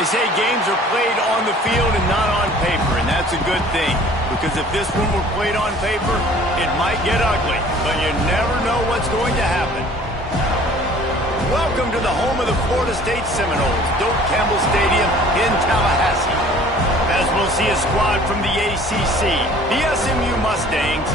They say games are played on the field and not on paper, and that's a good thing. Because if this one were played on paper, it might get ugly. But you never know what's going to happen. Welcome to the home of the Florida State Seminoles, Doak Campbell Stadium in Tallahassee. As we'll see a squad from the ACC, the SMU Mustangs,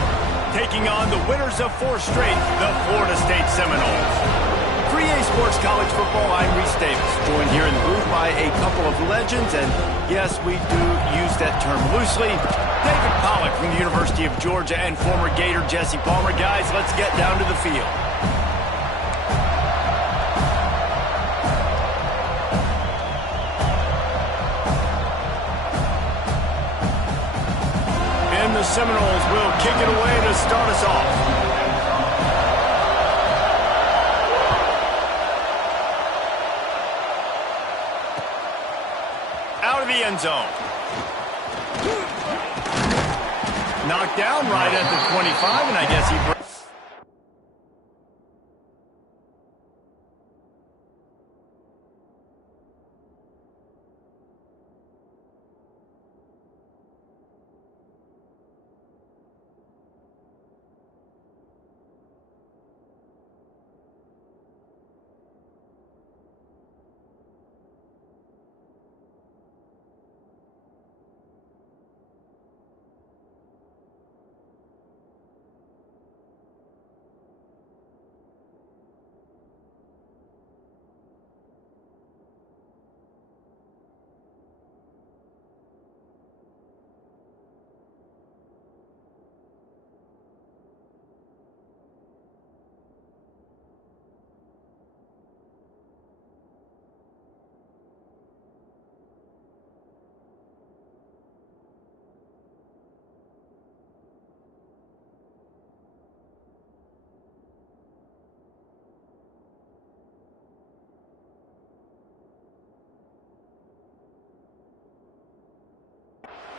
taking on the winners of 4 straight, the Florida State Seminoles. 3A Sports College Football, I'm Reese Davis, joined here in the booth by a couple of legends, and yes, we do use that term loosely. David Pollack from the University of Georgia and former Gator Jesse Palmer. Guys, let's get down to the field. And the Seminoles will kick it away to start us off. The end zone. Knocked down right at the 25, and I guess he breaks.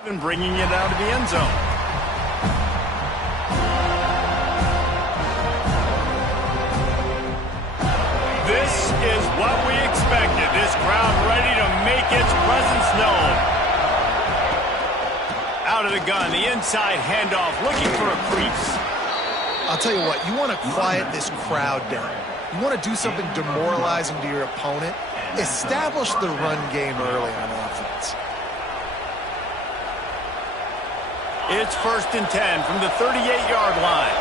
And bringing it out of the end zone. This is what we expected. This crowd ready to make its presence known. Out of the gun, the inside handoff, looking for a crease. I'll tell you what, you want to quiet this crowd down. You want to do something demoralizing to your opponent. Establish the run game early on offense. It's 1st and 10 from the 38-yard line.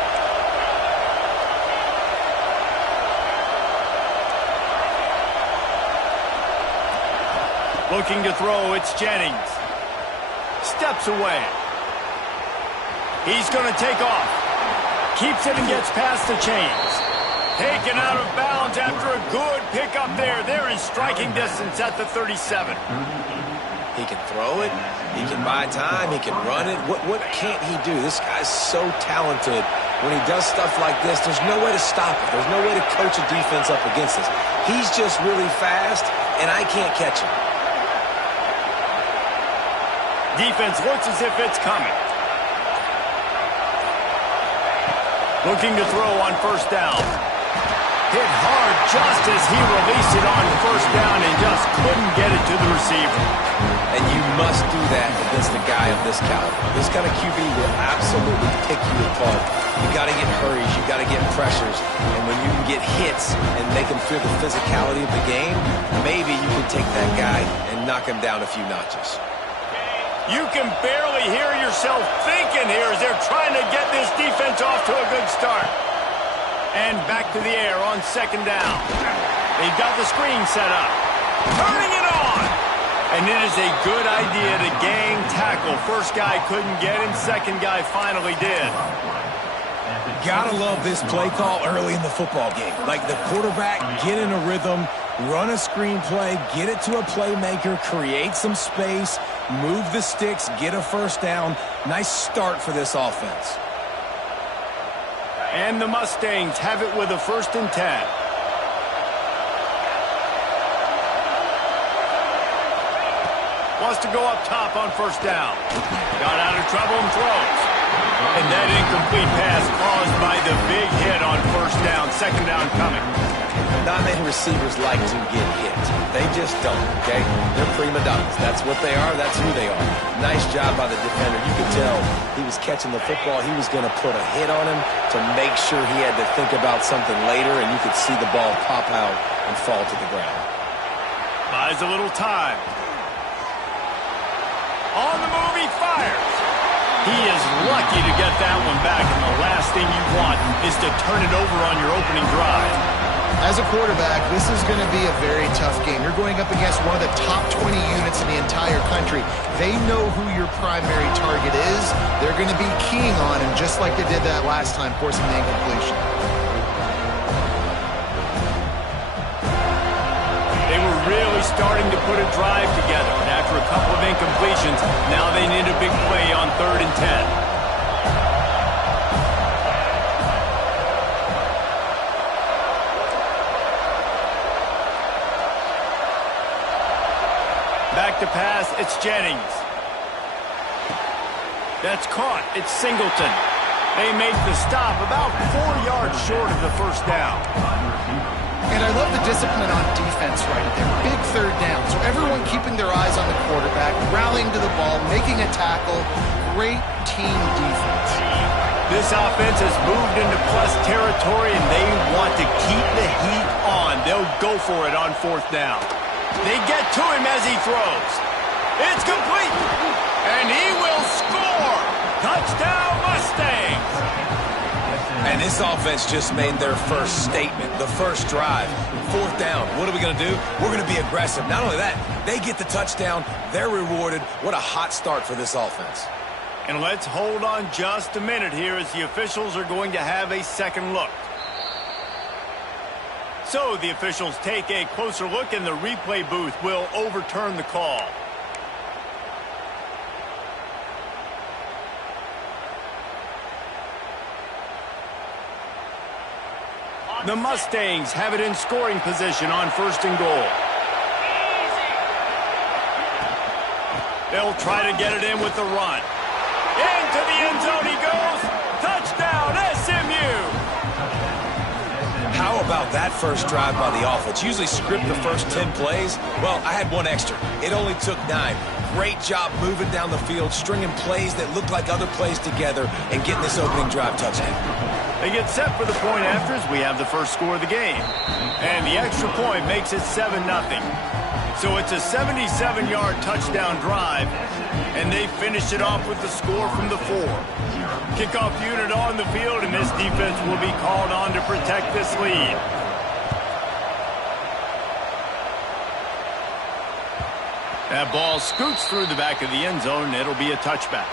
Looking to throw, it's Jennings. Steps away. He's going to take off. Keeps it and gets past the chains. Taken out of bounds after a good pickup there. They're in striking distance at the 37. He can throw it. He can buy time. He can run it. What can't he do? This guy's so talented. When he does stuff like this, there's no way to stop it. There's no way to coach a defense up against this. He's just really fast, and I can't catch him. Defense looks as if it's coming. Looking to throw on 1st down. Hit hard just as he released it on 1st down and just couldn't get it to the receiver. And you must do that against a guy of this caliber. This kind of QB will absolutely pick you apart. You got to get hurries. You got to get pressures. And when you can get hits and make him feel the physicality of the game, maybe you can take that guy and knock him down a few notches. You can barely hear yourself thinking here as they're trying to get this defense off to a good start. And back to the air on 2nd down. They've got the screen set up. Turning it on. And it is a good idea to gang tackle. 1st guy couldn't get him. 2nd guy finally did. Gotta love this play call early in the football game. Like the quarterback, get in a rhythm, run a screen play, get it to a playmaker, create some space, move the sticks, get a 1st down. Nice start for this offense. And the Mustangs have it with a 1st and 10. Wants to go up top on 1st down. Got out of trouble and throws. And that incomplete pass caused by the big hit on 1st down. 2nd down coming. Not many receivers like to get hit. They just don't, okay? They're prima donnas. That's what they are. That's who they are. Nice job by the defender. You could tell he was catching the football. He was going to put a hit on him to make sure he had to think about something later, and you could see the ball pop out and fall to the ground. Buys a little time. On the move, he fires. He is lucky to get that one back, and the last thing you want is to turn it over on your opening drive. As a quarterback, this is going to be a very tough game. You're going up against one of the top 20 units in the entire country. They know who your primary target is. They're going to be keying on him, just like they did that last time, forcing the incompletion. They were really starting to put a drive together, and after a couple of incompletions, now they need a big play on 3rd and 10. Back to pass, it's Jennings. That's caught, it's Singleton. They make the stop about 4 yards short of the first down. And I love the discipline on defense right there. Big 3rd down. So everyone keeping their eyes on the quarterback, rallying to the ball, making a tackle. Great team defense. This offense has moved into plus territory, and they want to keep the heat on. They'll go for it on 4th down. They get to him as he throws. It's complete. And he will score. Touchdown, Mustangs. And this offense just made their first statement, the first drive. 4th down. What are we going to do? We're going to be aggressive. Not only that, they get the touchdown. They're rewarded. What a hot start for this offense. And let's hold on just a minute here as the officials are going to have a second look. So the officials take a closer look, and the replay booth will overturn the call. The Mustangs have it in scoring position on 1st and goal. They'll try to get it in with the run. Into the end zone he goes. Touchdown, SMU! How about that first drive by the offense? Usually script the first 10 plays. Well, I had one extra. It only took 9. Great job moving down the field, stringing plays that look like other plays together, and getting this opening drive touchdown. They get set for the point after as we have the first score of the game. And the extra point makes it 7-0. So it's a 77-yard touchdown drive, and they finish it off with the score from the 4. Kickoff unit on the field, and this defense will be called on to protect this lead. That ball scoots through the back of the end zone, and it'll be a touchback.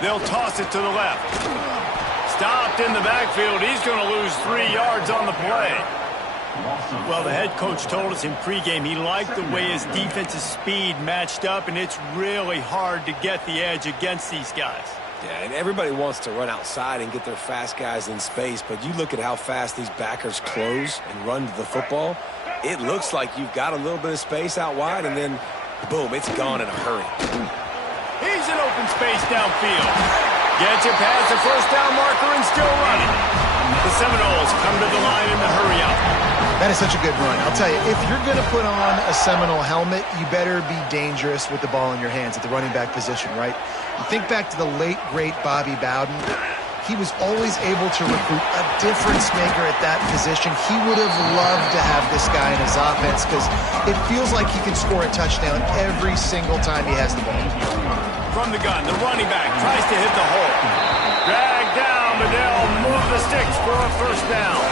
They'll toss it to the left. Stopped in the backfield. He's going to lose 3 yards on the play. Well, the head coach told us in pregame he liked the way his defensive speed matched up, and it's really hard to get the edge against these guys. Yeah, and everybody wants to run outside and get their fast guys in space, but you look at how fast these backers close and run to the football. It looks like you've got a little bit of space out wide, and then, boom, it's gone in a hurry. He's in open space downfield. Gets it past the first down marker and still running. The Seminoles come to the line in the hurry up. That is such a good run. I'll tell you, if you're going to put on a Seminole helmet, you better be dangerous with the ball in your hands at the running back position, right? You think back to the late, great Bobby Bowden. He was always able to recruit a difference maker at that position. He would have loved to have this guy in his offense because it feels like he can score a touchdown every single time he has the ball. From the gun, the running back tries to hit the hole. Dragged down, but they'll move the sticks for a first down.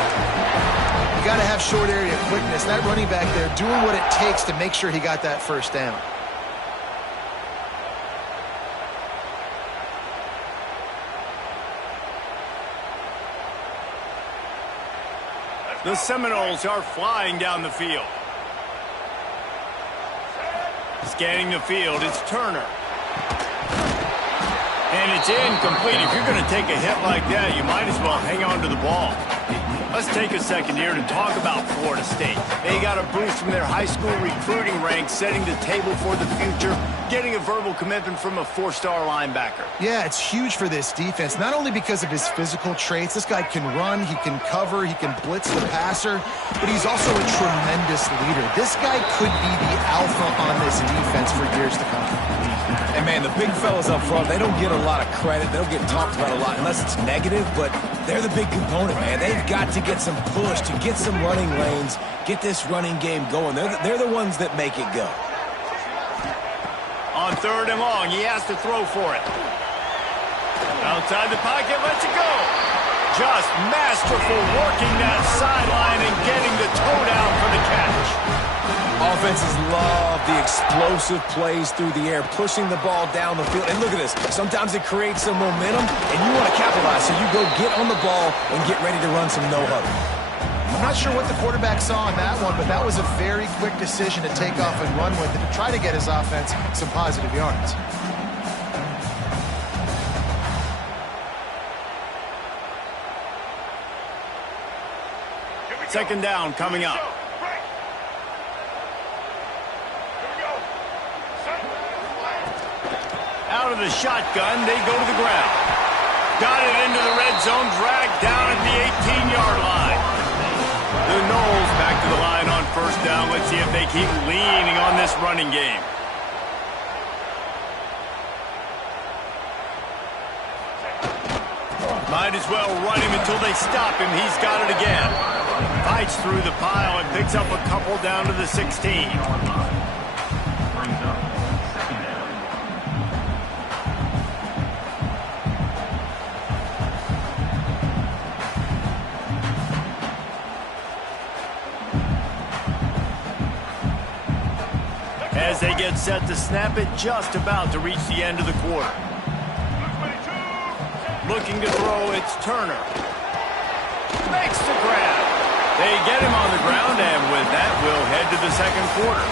You got to have short area quickness. That running back there doing what it takes to make sure he got that first down. The Seminoles are flying down the field. Scanning the field, it's Turner. And it's incomplete. If you're going to take a hit like that, you might as well hang on to the ball. Let's take a second here to talk about Florida State. They got a boost from their high school recruiting ranks, setting the table for the future, getting a verbal commitment from a 4-star linebacker. Yeah, it's huge for this defense, not only because of his physical traits. This guy can run, he can cover, he can blitz the passer, but he's also a tremendous leader. This guy could be the alpha on this defense for years to come. And, man, the big fellas up front, they don't get a lot of credit. They don't get talked about a lot unless it's negative, but they're the big component, man. They've got to get some push, to get some running lanes, get this running game going. They're the ones that make it go. On 3rd and long, he has to throw for it. Outside the pocket, lets it go. Just masterful working that sideline and getting the toe down for the catch. Offenses love the explosive plays through the air, pushing the ball down the field. And look at this. Sometimes it creates some momentum, and you want to capitalize. So you go get on the ball and get ready to run some no-huddle. I'm not sure what the quarterback saw in that one, but that was a very quick decision to take off and run with it to try to get his offense some positive yards. Second down coming up. Out of the shotgun, they go to the ground. Got it into the red zone, dragged down at the 18-yard line. The Noles back to the line on 1st down. Let's see if they keep leaning on this running game. Might as well run him until they stop him. He's got it again. Fights through the pile and picks up a couple down to the 16. As they get set to snap it, just about to reach the end of the quarter. Looking to throw, it's Turner. Makes the grab. They get him on the ground, and with that, we'll head to the 2nd quarter.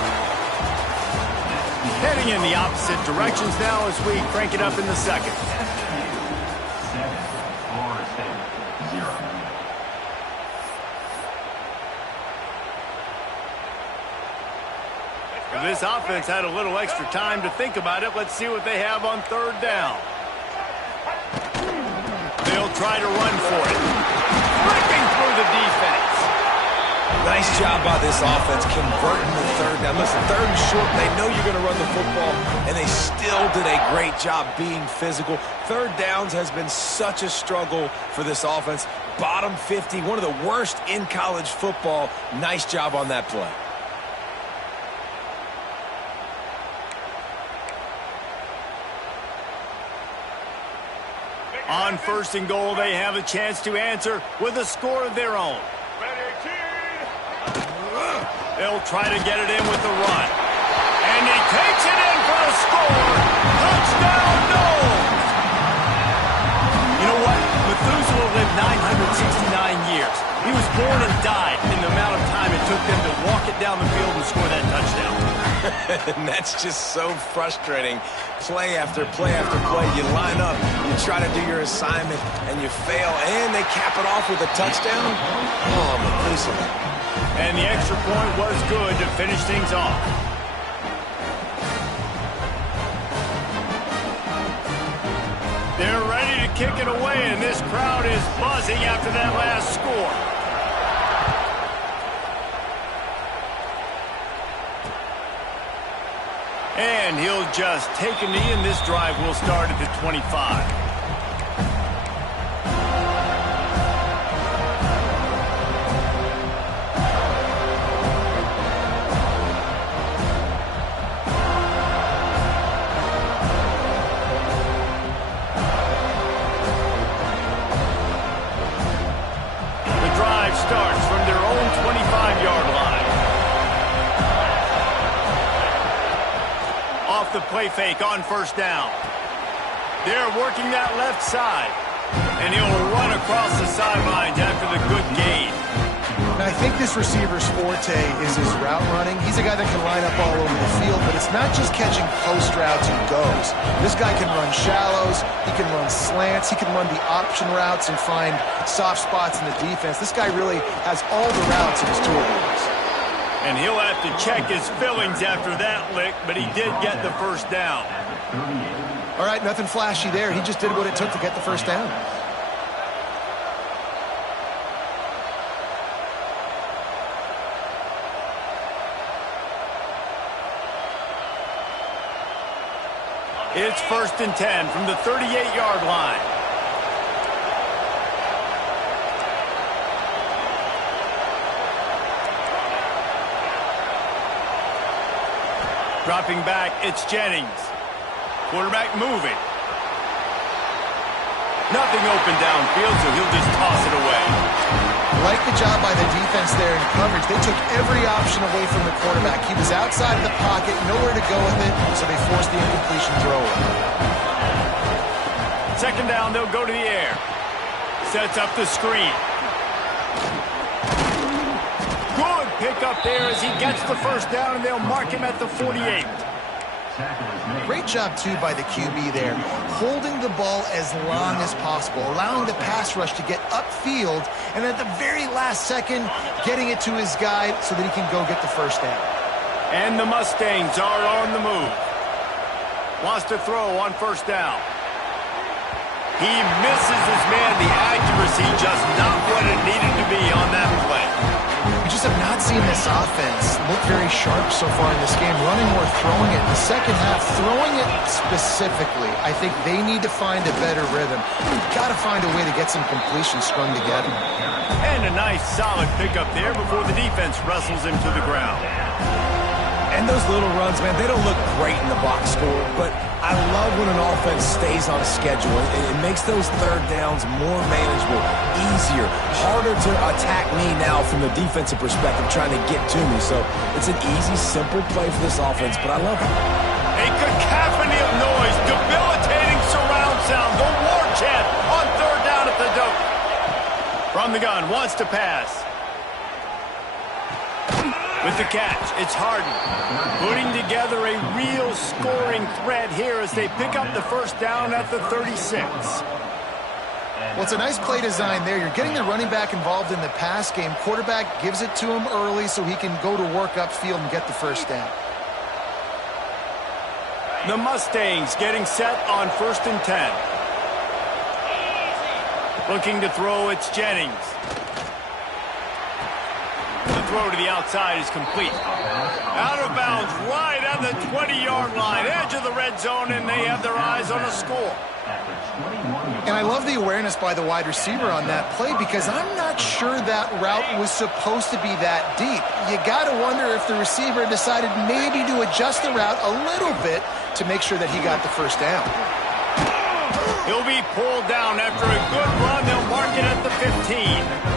Heading in the opposite directions now as we crank it up in the 2nd. This offense had a little extra time to think about it. Let's see what they have on 3rd down. They'll try to run for it. Ripping through the defense. Nice job by this offense converting the 3rd down. Listen, 3rd and short, they know you're going to run the football, and they still did a great job being physical. 3rd downs has been such a struggle for this offense. Bottom 50, one of the worst in college football. Nice job on that play. On 1st and goal, they have a chance to answer with a score of their own. They'll try to get it in with the run. And he takes it in for a score. Touchdown, Noles! You know what? Methuselah lived 969 years. He was born and died in the amount of time it took them to walk it down the field and score that touchdown. And that's just so frustrating. Play after play after play. You line up, you try to do your assignment, and you fail, and they cap it off with a touchdown. Oh, Methuselah. And the extra point was good to finish things off. They're ready to kick it away, and this crowd is buzzing after that last score. And he'll just take a knee, and this drive will start at the 25. The drive starts from their own 25-yard line. Off the play fake on 1st down. They're working that left side. And he'll run across the sidelines after the good gain. I think this receiver's forte is his route running. He's a guy that can line up all over the field, but it's not just catching post routes and goes. This guy can run shallows, he can run slants, he can run the option routes and find soft spots in the defense. This guy really has all the routes in his toolbox. And he'll have to check his fillings after that lick, but he did get the first down. All right, nothing flashy there. He just did what it took to get the first down. It's 1st and 10 from the 38-yard line. Dropping back, it's Jennings. Quarterback moving. Nothing open downfield, so he'll just toss it away. Like the job by the defense there in coverage. They took every option away from the quarterback. He was outside of the pocket, nowhere to go with it, so they forced the incompletion throw. 2nd down, they'll go to the air. Sets up the screen. Good pick up there as he gets the first down, and they'll mark him at the 48. Great job, too, by the QB there, holding the ball as long as possible, allowing the pass rush to get upfield, and at the very last second, getting it to his guy so that he can go get the first down. And the Mustangs are on the move. Wants to throw on 1st down. He misses his man. The accuracy just not what it needed to be on that play. We just have not seen this offense look very sharp so far in this game, running or throwing it. In the second half, throwing it specifically, I think they need to find a better rhythm. We've got to find a way to get some completion strung together. And a nice, solid pickup there before the defense wrestles him to the ground. And those little runs, man, they don't look great in the box score, but I love when an offense stays on a schedule. It makes those 3rd downs more manageable, easier, harder to attack me now from the defensive perspective, trying to get to me. So it's an easy, simple play for this offense, but I love it. A cacophony of noise, debilitating surround sound, the war chant on 3rd down at the dope. From the gun, wants to pass. With the catch, it's Harden, putting together a real scoring threat here as they pick up the first down at the 36. Well, it's a nice play design there. You're getting the running back involved in the pass game. Quarterback gives it to him early so he can go to work upfield and get the first down. The Mustangs getting set on 1st and 10. Looking to throw, it's Jennings. The throw to the outside is complete. Out of bounds, right at the 20-yard line, edge of the red zone, and they have their eyes on a score. And I love the awareness by the wide receiver on that play because I'm not sure that route was supposed to be that deep. You got to wonder if the receiver decided maybe to adjust the route a little bit to make sure that he got the first down. He'll be pulled down after a good run. They'll mark it at the 15.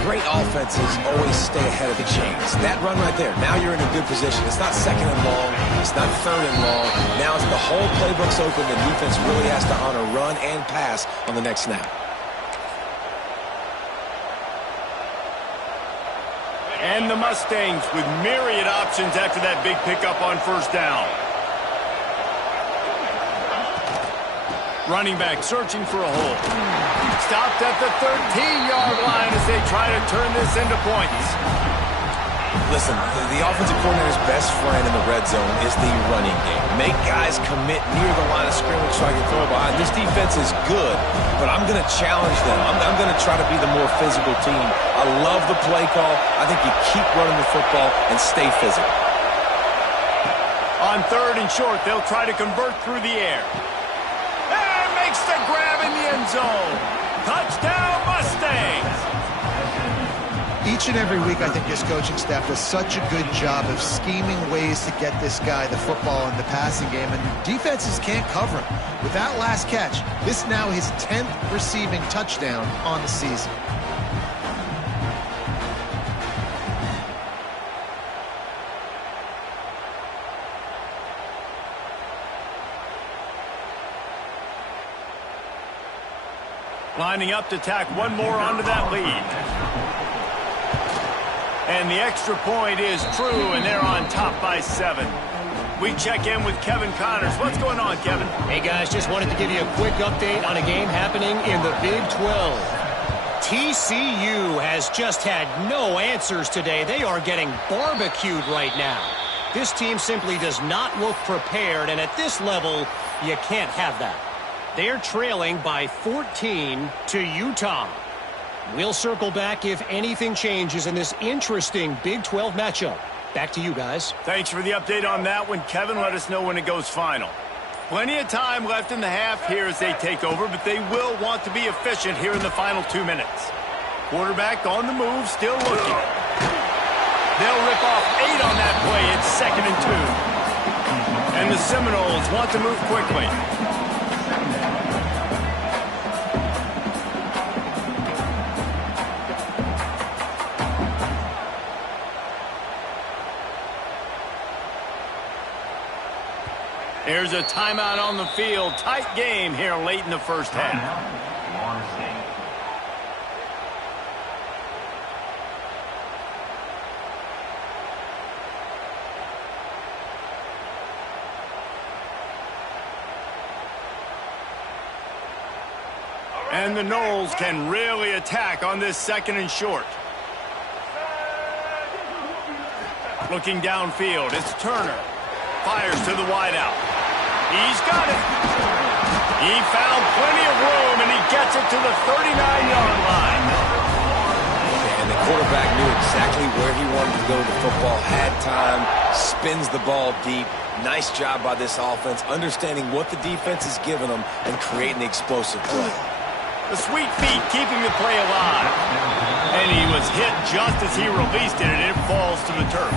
Great offenses always stay ahead of the chains. That run right there, now you're in a good position. It's not 2nd and long. It's not 3rd and long. Now it's the whole playbook's open. The defense really has to honor run and pass on the next snap. And the Mustangs with myriad options after that big pickup on 1st down. Running back searching for a hole. Stopped at the 13-yard line as they try to turn this into points. Listen, the offensive coordinator's best friend in the red zone is the running game. Make guys commit near the line of scrimmage so I can throw behind. This defense is good, but I'm going to challenge them. I'm going to try to be the more physical team. I love the play call. I think you keep running the football and stay physical. On 3rd and short, they'll try to convert through the air. And makes the grab in the end zone. Touchdown, Mustangs! Each and every week, I think this coaching staff does such a good job of scheming ways to get this guy the football in the passing game, and defenses can't cover him. With that last catch, this now his 10th receiving touchdown on the season. Lining up to tack one more onto that lead. And the extra point is true, and they're on top by 7. We check in with Kevin Connors. What's going on, Kevin? Hey, guys, just wanted to give you a quick update on a game happening in the Big 12. TCU has just had no answers today. They are getting barbecued right now. This team simply does not look prepared, and at this level, you can't have that. They're trailing by 14 to Utah. We'll circle back if anything changes in this interesting Big 12 matchup. Back to you guys. Thanks for the update on that one, Kevin. Let us know when it goes final. Plenty of time left in the half here as they take over, but they will want to be efficient here in the final 2 minutes. Quarterback on the move, still looking. They'll rip off 8 on that play. It's 2nd and 2. And the Seminoles want to move quickly. Here's a timeout on the field. Tight game here late in the first half. And the Noles can really attack on this 2nd and short. Looking downfield, it's Turner. Fires to the wideout. He's got it. He found plenty of room, and he gets it to the 39-yard line. And the quarterback knew exactly where he wanted to go with the football, had time, spins the ball deep. Nice job by this offense, understanding what the defense is giving them and creating the explosive play. The sweet feet keeping the play alive. And he was hit just as he released it, and it falls to the turf.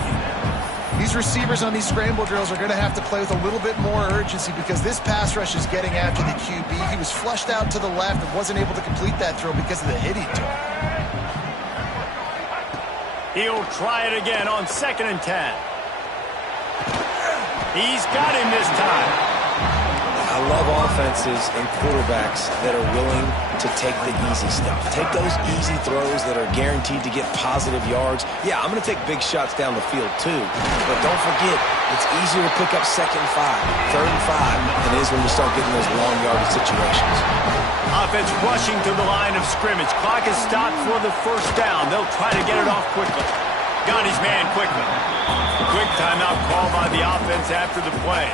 These receivers on these scramble drills are going to have to play with a little bit more urgency because this pass rush is getting after the QB. He was flushed out to the left and wasn't able to complete that throw because of the hit he took. He'll try it again on 2nd and 10. He's got him this time. I love offenses and quarterbacks that are willing to take the easy stuff. Take those easy throws that are guaranteed to get positive yards. Yeah, I'm going to take big shots down the field too. But don't forget, it's easier to pick up 2nd and 5, 3rd and 5 than it is when you start getting those long yardage situations. Offense rushing to the line of scrimmage. Clock is stopped for the 1st down. They'll try to get it off quickly. Got his man quickly. Quick timeout call by the offense after the play.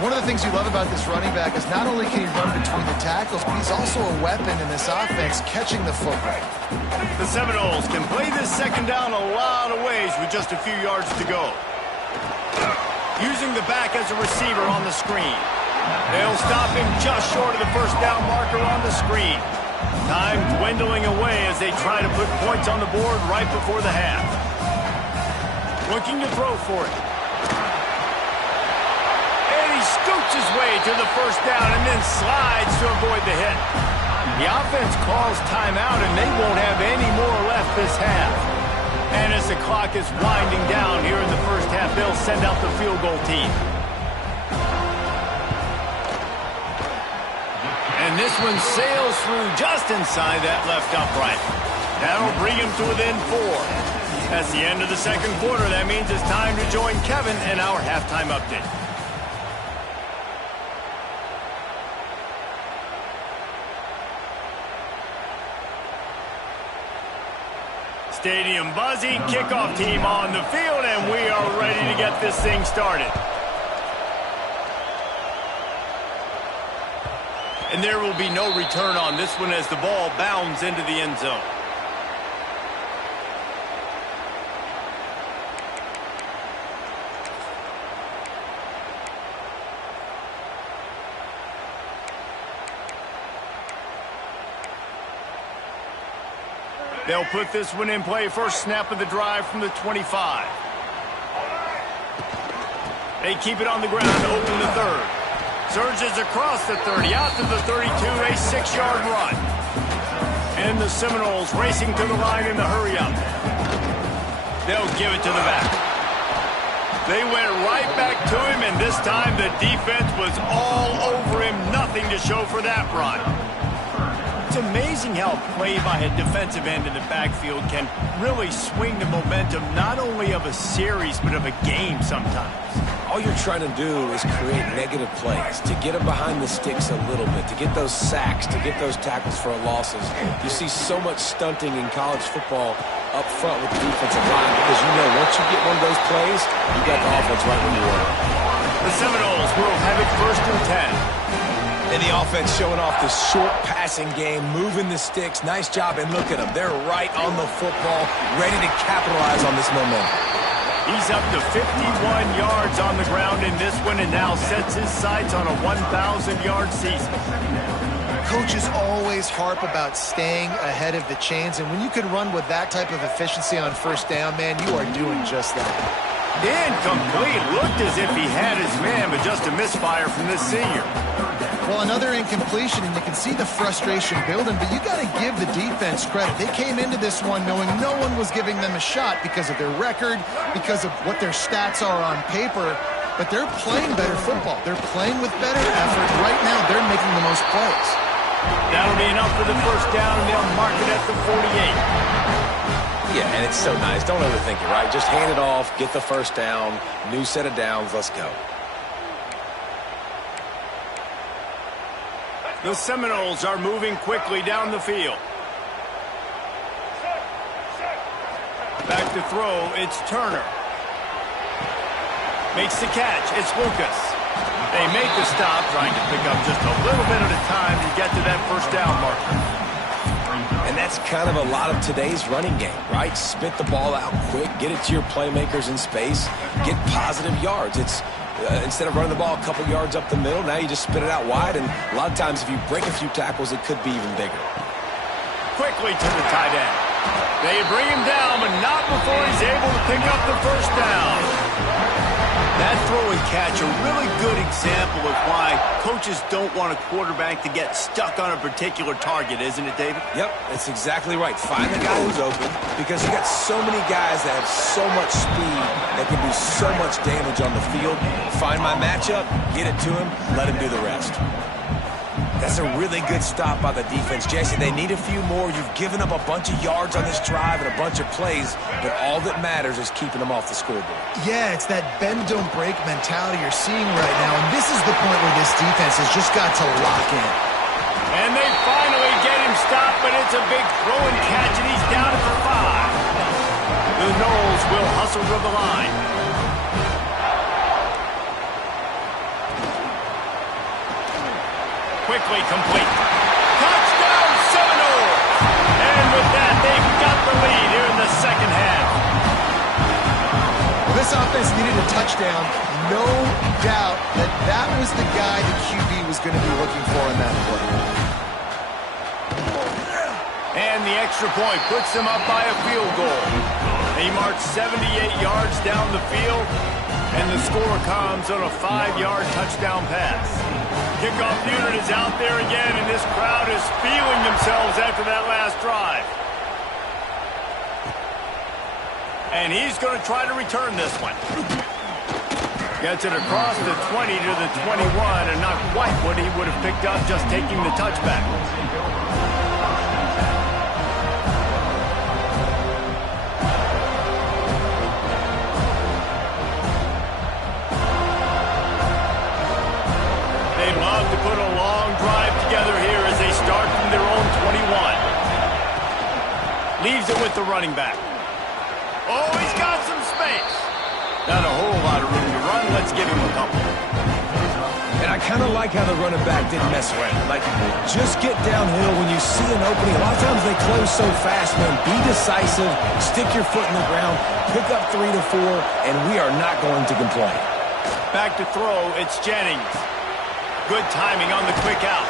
One of the things you love about this running back is not only can he run between the tackles, but he's also a weapon in this offense, catching the football. The Seminoles can play this 2nd down a lot of ways with just a few yards to go. Using the back as a receiver on the screen. They'll stop him just short of the 1st down marker on the screen. Time dwindling away as they try to put points on the board right before the half. Looking to throw for it. Scoots his way to the 1st down and then slides to avoid the hit. The offense calls timeout, and they won't have any more left this half. And as the clock is winding down here in the first half, they'll send out the field goal team. And this one sails through just inside that left upright. That'll bring him to within 4. That's the end of the 2nd quarter. That means it's time to join Kevin in our halftime update. Stadium buzzing, kickoff team on the field, and we are ready to get this thing started. And there will be no return on this one as the ball bounds into the end zone. They'll put this one in play. First snap of the drive from the 25. They keep it on the ground to open the 3rd. Surges across the 30, out to the 32, a 6-yard run. And the Seminoles racing to the line in the hurry-up. They'll give it to the back. They went right back to him, and this time the defense was all over him. Nothing to show for that run. It's amazing how play by a defensive end in the backfield can really swing the momentum not only of a series but of a game sometimes. All you're trying to do is create negative plays, to get them behind the sticks a little bit, to get those sacks, to get those tackles for losses. You see so much stunting in college football up front with the defensive line because you know once you get one of those plays, you got the offense right where you want it. The Seminoles will have it 1st and 10. And the offense showing off the short passing game, moving the sticks. Nice job, and look at them. They're right on the football, ready to capitalize on this momentum. He's up to 51 yards on the ground in this one and now sets his sights on a 1,000-yard season. Coaches always harp about staying ahead of the chains, and when you can run with that type of efficiency on 1st down, man, you are doing just that. Incomplete. Looked as if he had his man, but just a misfire from this senior. Well, another incompletion, and you can see the frustration building, but you got to give the defense credit. They came into this one knowing no one was giving them a shot because of their record, because of what their stats are on paper, but they're playing better football. They're playing with better effort. Right now, they're making the most plays. That'll be enough for the 1st down, and they'll mark it at the 48. Yeah, and it's so nice. Don't overthink it, right? Just hand it off, get the 1st down, new set of downs, let's go. The Seminoles are moving quickly down the field. Back to throw, it's Turner. Makes the catch, it's Lucas. They make the stop, trying to pick up just a little bit at a time to get to that 1st down marker. And that's kind of a lot of today's running game, right? Spit the ball out quick, get it to your playmakers in space, get positive yards. It's instead of running the ball a couple yards up the middle, now you just spit it out wide, and a lot of times if you break a few tackles, it could be even bigger. Quickly to the tight end. They bring him down, but not before he's able to pick up the 1st down. That throw and catch, a really good example of why coaches don't want a quarterback to get stuck on a particular target, isn't it, David? Yep, that's exactly right. Find the guy who's open because you got so many guys that have so much speed that can do so much damage on the field. Find my matchup, get it to him, let him do the rest. That's a really good stop by the defense. Jesse, they need a few more. You've given up a bunch of yards on this drive and a bunch of plays, but all that matters is keeping them off the scoreboard. Yeah, it's that bend, don't break mentality you're seeing right now, and this is the point where this defense has just got to lock in. And they finally get him stopped, but it's a big throw and catch, and he's down at the 5. The Noles will hustle to the line. Quickly complete. Touchdown Seminoles! And with that, they've got the lead here in the 2nd half. Well, this offense needed a touchdown. No doubt that that was the guy the QB was going to be looking for in that play. And the extra point puts them up by a field goal. They march 78 yards down the field, and the score comes on a 5-yard touchdown pass. Kickoff unit is out there again, and this crowd is feeling themselves after that last drive. And he's going to try to return this one. Gets it across the 20 to the 21, and not quite what he would have picked up just taking the touchback. To put a long drive together here as they start from their own 21. Leaves it with the running back. Oh, he's got some space. Not a whole lot of room to run. Let's give him a couple. And I kind of like how the running back didn't mess around. Like, just get downhill when you see an opening. A lot of times they close so fast, man. Be decisive, stick your foot in the ground, pick up 3 to 4, and we are not going to complain. Back to throw, it's Jennings. Good timing on the quick out.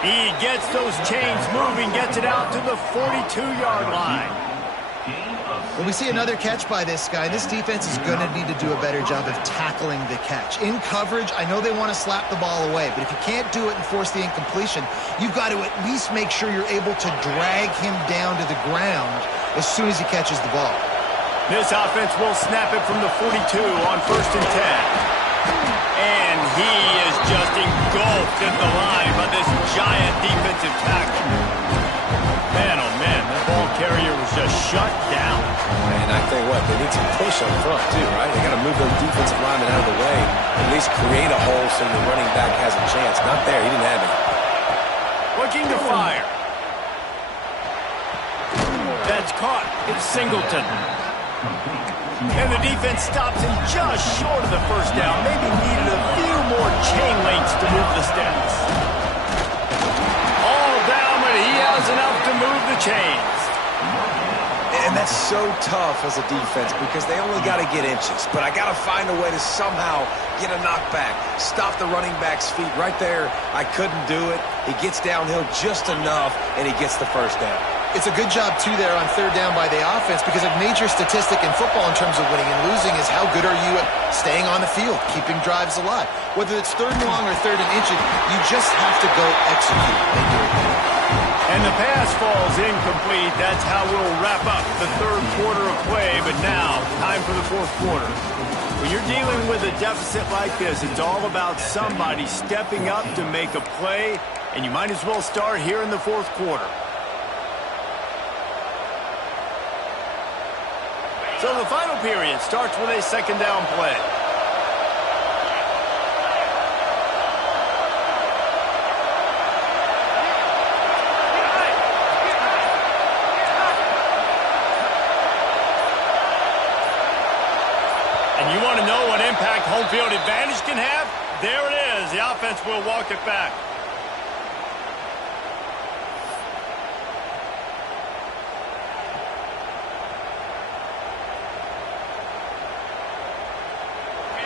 He gets those chains moving, gets it out to the 42-yard line. When we see another catch by this guy, this defense is going to need to do a better job of tackling the catch. In coverage, I know they want to slap the ball away, but if you can't do it and force the incompletion, you've got to at least make sure you're able to drag him down to the ground as soon as he catches the ball. This offense will snap it from the 42 on 1st and 10. And he is just engulfed in the line by this giant defensive tackle. Man, oh man, that ball carrier was just shut down. And I tell you what, they need some push up front too, right? They got to move those defensive linemen out of the way, at least create a hole so the running back has a chance. Not there, he didn't have it. Looking to fire. That's caught. It's Singleton. And the defense stops him just short of the first down. Maybe needed a few more chain links to move the steps. All down, but he has enough to move the chains. And that's so tough as a defense because they only got to get inches. But I got to find a way to somehow get a knockback, stop the running back's feet right there. I couldn't do it. He gets downhill just enough, and he gets the first down. It's a good job, too, there on third down by the offense because a major statistic in football in terms of winning and losing is how good are you at staying on the field, keeping drives alive. Whether it's third and long or third and inches, you just have to go execute and do it. And the pass falls incomplete. That's how we'll wrap up the third quarter of play. But now, time for the fourth quarter. When you're dealing with a deficit like this, it's all about somebody stepping up to make a play, and you might as well start here in the fourth quarter. So the final period starts with a second down play. And you want to know what impact home field advantage can have? There it is. The offense will walk it back.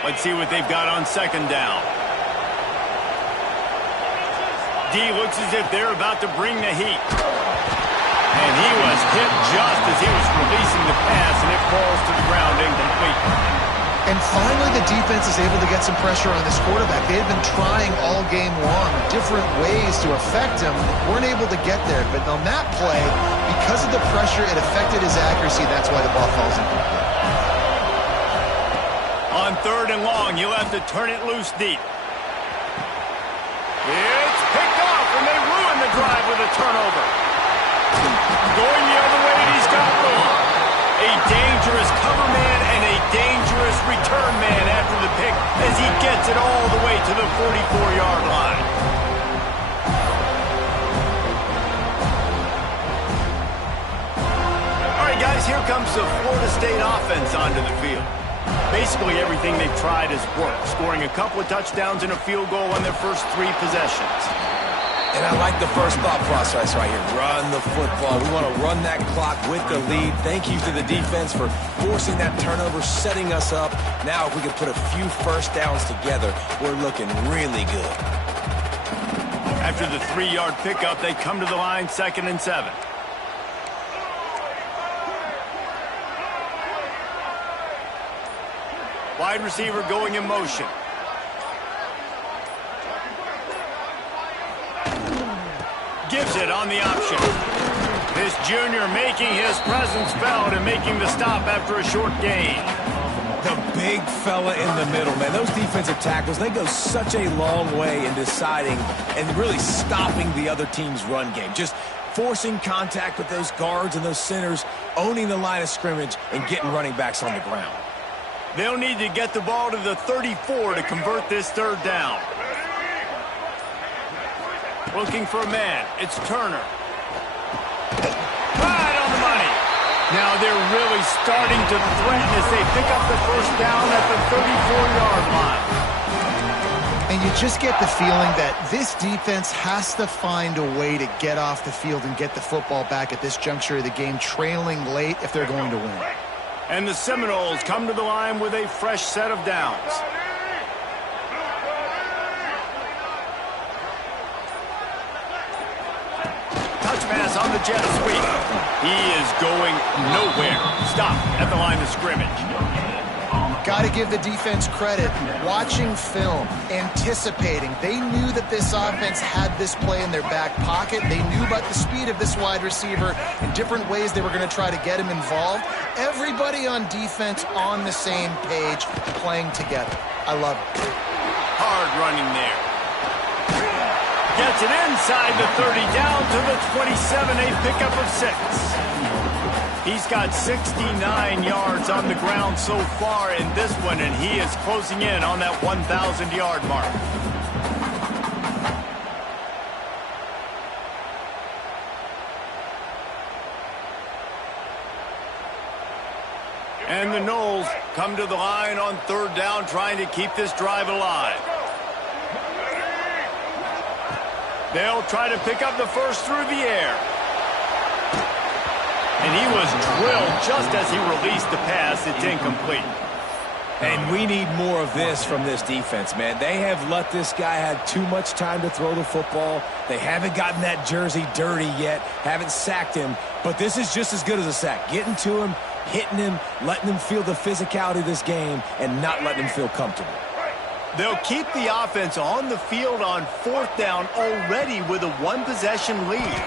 Let's see what they've got on second down. D looks as if they're about to bring the heat. And he was hit just as he was releasing the pass, and it falls to the ground incomplete. And finally, the defense is able to get some pressure on this quarterback. They had been trying all game long different ways to affect him. Weren't able to get there. But on that play, because of the pressure, it affected his accuracy. That's why the ball falls incomplete. On third and long, you'll have to turn it loose deep. It's picked off, and they ruin the drive with a turnover. Going the other way, and he's got room. A dangerous cover man and a dangerous return man after the pick as he gets it all the way to the 44-yard line. All right, guys, here comes the Florida State offense onto the field. Basically everything they've tried has worked, scoring a couple of touchdowns and a field goal on their first 3 possessions. And I like the first thought process right here. Run the football. We want to run that clock with the lead. Thank you to the defense for forcing that turnover, setting us up. Now if we can put a few first downs together, we're looking really good. After the 3-yard pickup, they come to the line, 2nd and 7. Wide receiver going in motion. Gives it on the option. This junior making his presence felt and making the stop after a short gain. The big fella in the middle, man. Those defensive tackles, they go such a long way in deciding and really stopping the other team's run game. Just forcing contact with those guards and those centers, owning the line of scrimmage, and getting running backs on the ground. They'll need to get the ball to the 34 to convert this third down. Looking for a man. It's Turner. Right on the money. Now they're really starting to threaten as they pick up the first down at the 34-yard line. And you just get the feeling that this defense has to find a way to get off the field and get the football back at this juncture of the game, trailing late if they're going to win. And the Seminoles come to the line with a fresh set of downs. Touch pass on the jet sweep. He is going nowhere. Stop at the line of scrimmage. Got to give the defense credit. Watching film, anticipating. They knew that this offense had this play in their back pocket. They knew about the speed of this wide receiver and different ways they were going to try to get him involved. Everybody on defense on the same page, playing together. I love it. Hard running there. Gets it inside the 30, down to the 27, a pickup of 6. He's got 69 yards on the ground so far in this one, and he is closing in on that 1,000-yard mark. And the Noles come to the line on 3rd down, trying to keep this drive alive. They'll try to pick up the first through the air. And he was drilled just as he released the pass. It's incomplete. And we need more of this from this defense, man. They have let this guy have too much time to throw the football. They haven't gotten that jersey dirty yet, haven't sacked him. But this is just as good as a sack. Getting to him, hitting him, letting him feel the physicality of this game, and not letting him feel comfortable. They'll keep the offense on the field on 4th down already with a 1-possession lead.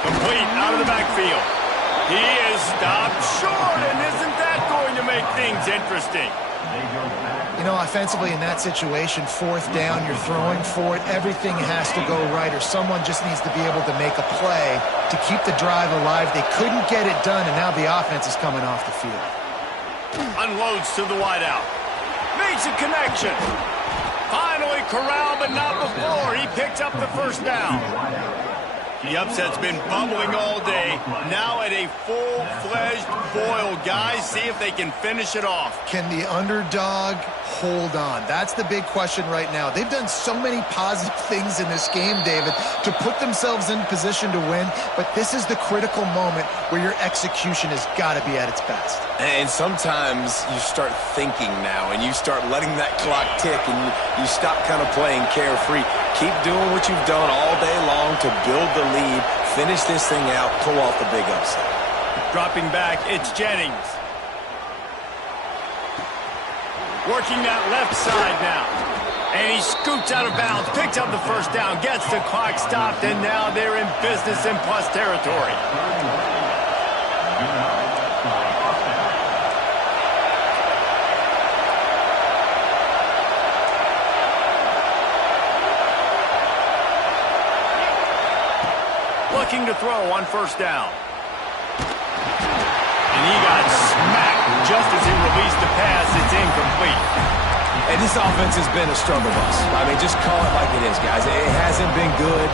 Complete out of the backfield. He is stopped short, and isn't that going to make things interesting? You know, offensively in that situation, 4th down, you're throwing for it. Everything has to go right, or someone just needs to be able to make a play to keep the drive alive. They couldn't get it done, and now the offense is coming off the field. Unloads to the wideout. Makes a connection. Finally corralled, but not before. He picks up the first down. The upset's been bubbling all day. Now at a full-fledged boil. Guys, see if they can finish it off. Can the underdog hold on? That's the big question right now. They've done so many positive things in this game, David, to put themselves in position to win, but this is the critical moment where your execution has got to be at its best. And sometimes you start thinking now, and you start letting that clock tick, and you stop kind of playing carefree. Keep doing what you've done all day long to build the lead, finish this thing out, pull off the big upset. Dropping back, it's Jennings. Working that left side now. And he scoots out of bounds, picks up the first down, gets the clock stopped, and now they're in business in plus territory. Looking to throw on 1st down. And he got smacked just as he released the pass. It's incomplete. And this offense has been a struggle bus. I mean, just call it like it is, guys. It hasn't been good,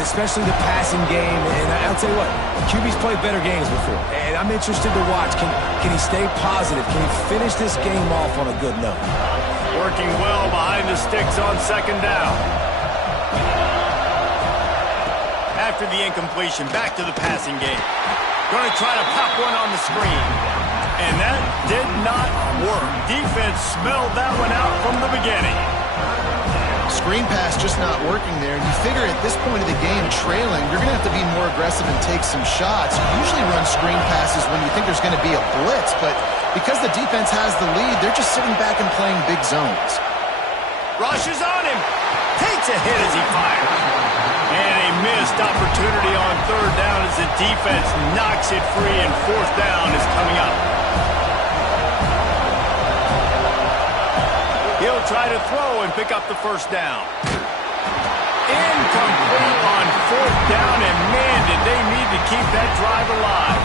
especially the passing game. And I'll tell you what, QB's played better games before. And I'm interested to watch. Can he stay positive? Can he finish this game off on a good note? Working well behind the sticks on 2nd down. After the incompletion, back to the passing game. Going to try to pop one on the screen. And that did not work. Defense smelled that one out from the beginning. Screen pass just not working there. And you figure at this point of the game, trailing, you're going to have to be more aggressive and take some shots. You usually run screen passes when you think there's going to be a blitz. But because the defense has the lead, they're just sitting back and playing big zones. Rushes on him. Takes a hit as he fires. And a missed opportunity on 3rd down as the defense knocks it free, and 4th down is coming up. He'll try to throw and pick up the first down. Incomplete on 4th down, and man, did they need to keep that drive alive.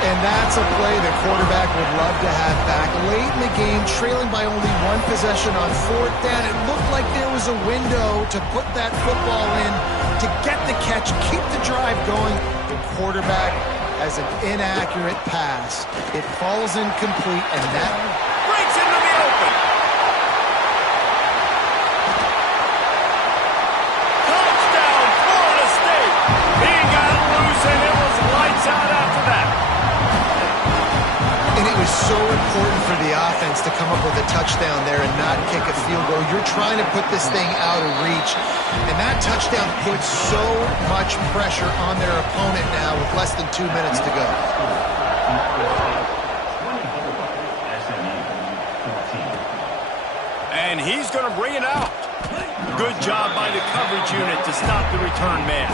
And that's a play the quarterback would love to have back. Late in the game, trailing by only 1 possession on 4th down, it looked like there was a window to put that football in, to get the catch, keep the drive going. The quarterback has an inaccurate pass. It falls incomplete, and that breaks into the open. Touchdown, Florida State. He got loose, and it was lights out after that. And it was so important for the offense to come up with a touchdown there and not kick a field goal. You're trying to put this thing out of reach. And that touchdown puts so much pressure on their opponent now with less than 2 minutes to go. And he's going to bring it out. Good job by the coverage unit to stop the return man.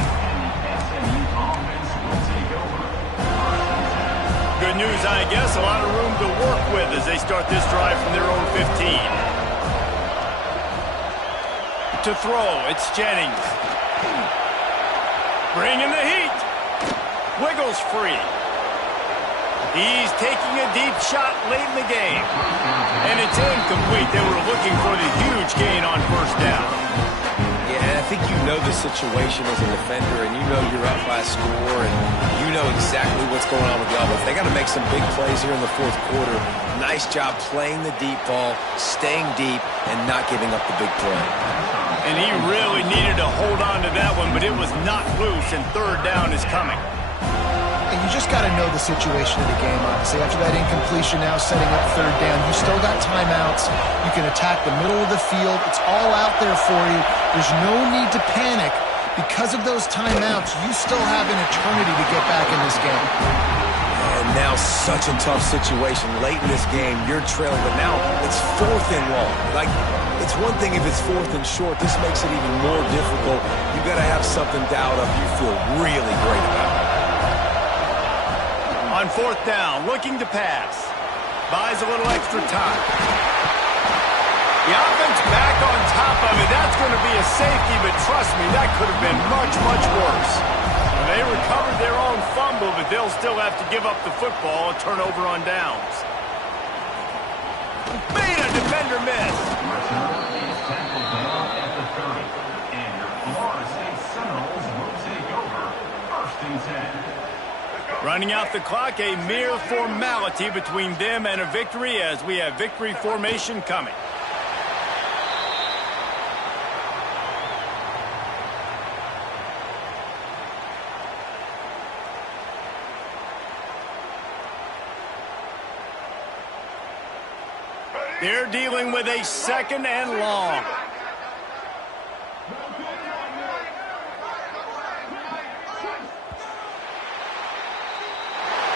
Good news, I guess. A lot of room to work with as they start this drive from their own 15. to throw. It's Jennings. Bringing the heat. Wiggles free. He's taking a deep shot late in the game. And it's incomplete. They were looking for the huge gain on first down. Yeah, and I think you know the situation as a defender, and you know you're up by a score, and you know exactly what's going on with the offense. They got to make some big plays here in the fourth quarter. Nice job playing the deep ball, staying deep, and not giving up the big play. And he really needed to hold on to that one, but it was not loose, and third down is coming. And you just got to know the situation of the game, obviously. After that incompletion, now setting up third down, you still got timeouts. You can attack the middle of the field. It's all out there for you. There's no need to panic. Because of those timeouts, you still have an eternity to get back in this game. And now such a tough situation. Late in this game, you're trailing, but now it's fourth and long. Like, it's one thing if it's fourth and short. This makes it even more difficult. You got to have something dialed up you feel really great about. On fourth down, looking to pass. Buys a little extra time. The offense back on top of it. That's going to be a safety, but trust me, that could have been much, much worse. They recovered their own fumble, but they'll still have to give up the football, a turnover on downs. Made a defender miss. Running out the clock, a mere formality between them and a victory as we have victory formation coming. They're dealing with a second and long.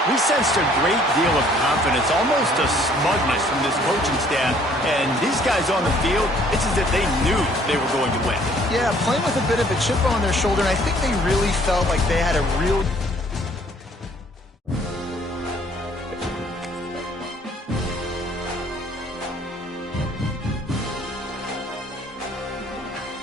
We sensed a great deal of confidence, almost a smugness from this coaching staff. And these guys on the field, it's as if they knew they were going to win. Yeah, playing with a bit of a chip on their shoulder, and I think they really felt like they had a real